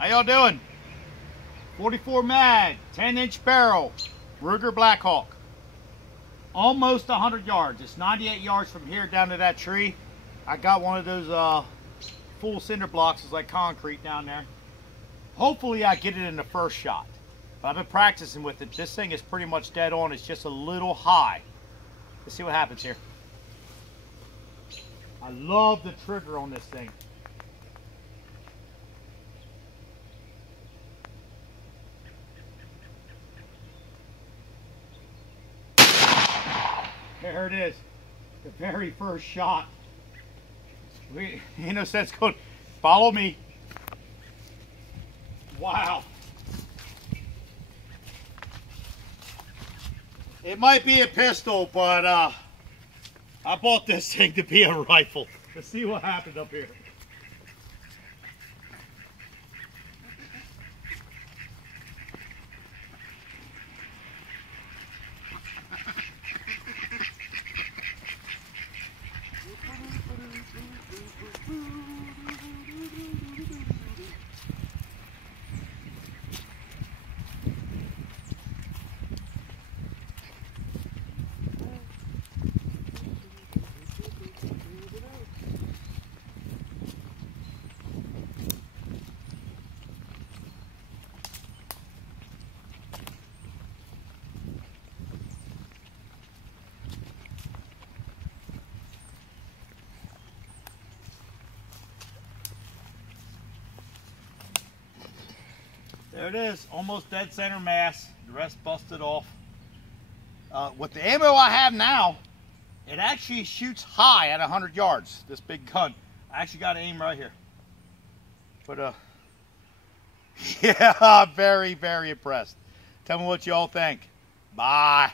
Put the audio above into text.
How y'all doing? 44 mag, 10-inch barrel, Ruger Blackhawk. Almost 100 yards. It's 98 yards from here down to that tree. I got one of those full cinder blocks. It's like concrete down there. Hopefully I get it in the first shot. But I've been practicing with it. This thing is pretty much dead on. It's just a little high. Let's see what happens here. I love the trigger on this thing. There it is, the very first shot. Ain't no sense going, follow me. Wow. It might be a pistol, but I bought this thing to be a rifle. Let's see what happened up here. There it is, almost dead center mass. The rest busted off. With the ammo I have now, it actually shoots high at 100 yards, this big gun. I actually got to aim right here. But, yeah, very, very impressed. Tell me what you all think. Bye.